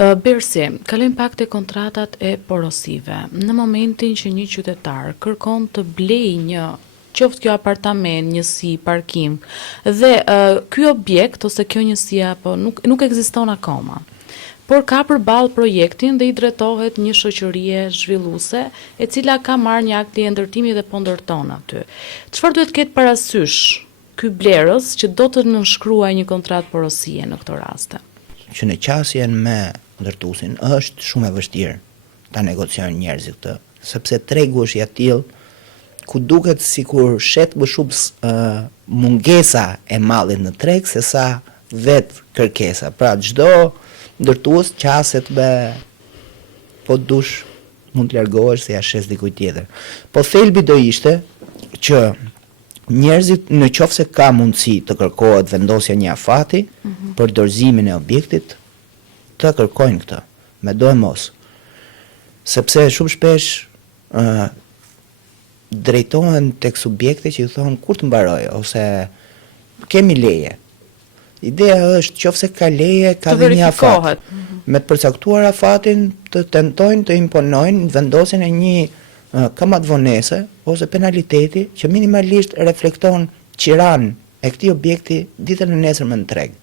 Bersi, kalojmë pak te kontratat e porosive. Në momentin që një qytetar kërkon të blejë një qoftë kjo apartament, njësi, parkim, dhe ky objekt ose kjo njësi apo nuk ekziston akoma, por ka përballë projektin dhe i drejtohet një shoqërie zhvilluese e cila ka marrë një akt ndërtimi dhe po ndërton aty. Çfarë duhet ketë parasysh ky blerës që do të nënshkruajë një kontratë porosie në këto raste? Që në qasjen me ndërtuesin është shumë e vështirë ta negociojnë njerëzit këtë, sepse tregu është i tillë ku duket sikur shet më shumë mungesa e mallit në treg se sa vetë kërkesa. Pra çdo ndërtues qaset me po dush mund të largohesh se ja shes dikujt tjetër. Po thelbi do ishte që njerëzit në qoftë se ka mundësi të kërkohet vendosja një afati për dorëzimin e objektit, të kërkojnë këtë, me do e mos. Sepse shumë shpesh drejtohen tek subjekte që i thonë kur të mbaroj, ose kemi leje. Ideja është qofse ka leje, ka dhe një afat. Me të përcaktuar afatin të tentojnë të imponojnë vendosjen e një kamat vonese ose penaliteti që minimalisht reflekton qiran e këtij objekti ditën e nesërme në treg.